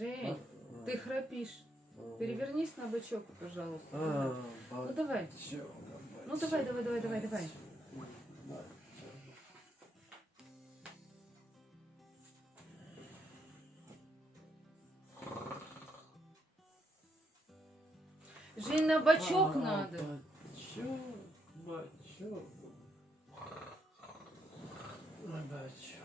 Жень, ты храпишь. Перевернись на бочок, пожалуйста. Ну давай. Ну давай. Жень, на бочок надо. Бачок. На бачок.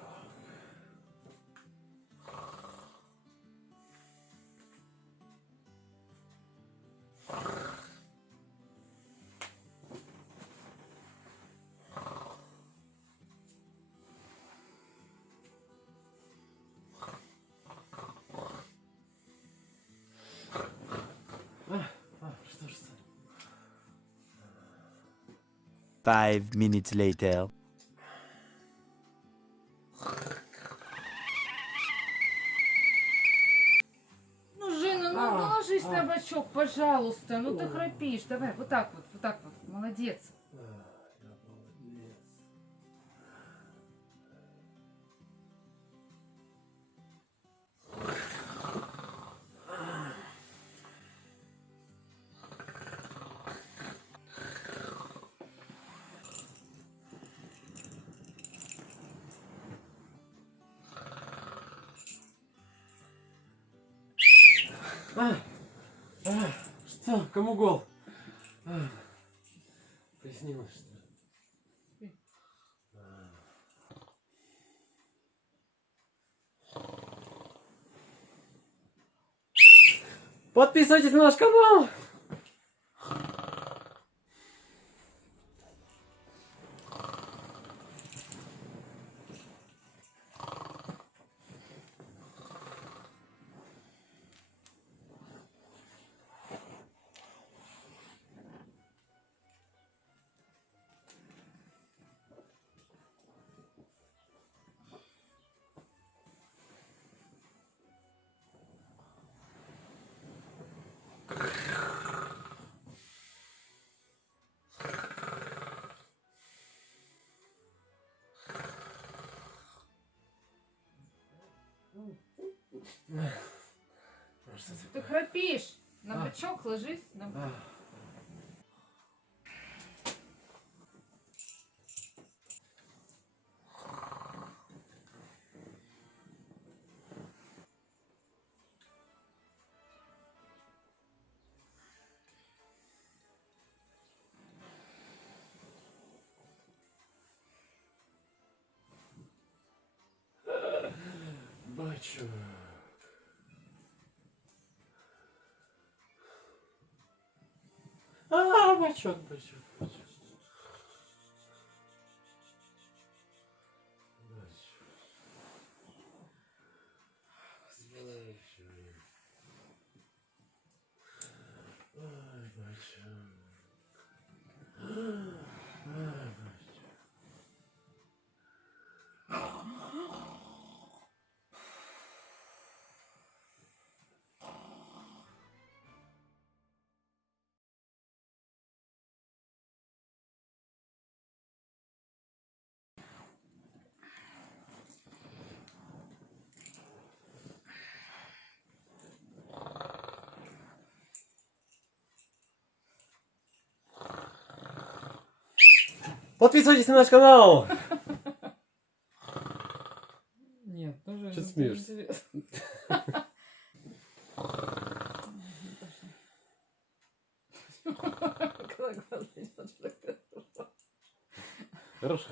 Что ж это? 5 minutes later. Ну, Жена, ну ложись на бочок, пожалуйста. Ну ты храпишь. Давай, вот так вот. Молодец. Я молодец. Что? Кому гол? Приснилось, что ли? Подписывайтесь на наш канал! Ты храпишь. На бочок ложись. На бочок. Бачок. Бачок. Подписывайтесь на наш канал! Нет, тоже. Что ты смеешься? Хорошо.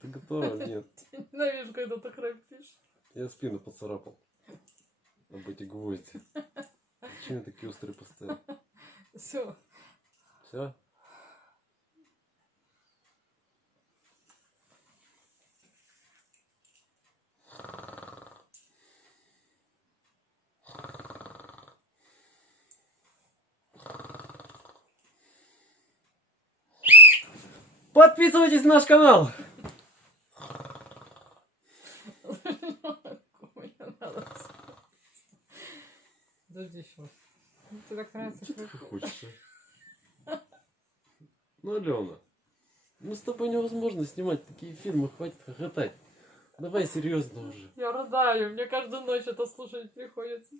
Ты готова? Нет. Ненавижу, когда ты храпишь. Я спину поцарапал. Об эти гвозди. Зачем я такие острые поставил? Все. Все? Подписывайтесь на наш канал! Подожди еще. Ты так нравится. Что ты хочешь? Ну, Алена, ну с тобой невозможно снимать такие фильмы, хватит хохотать. Давай серьезно уже. Я рыдаю, мне каждую ночь это слушать приходится.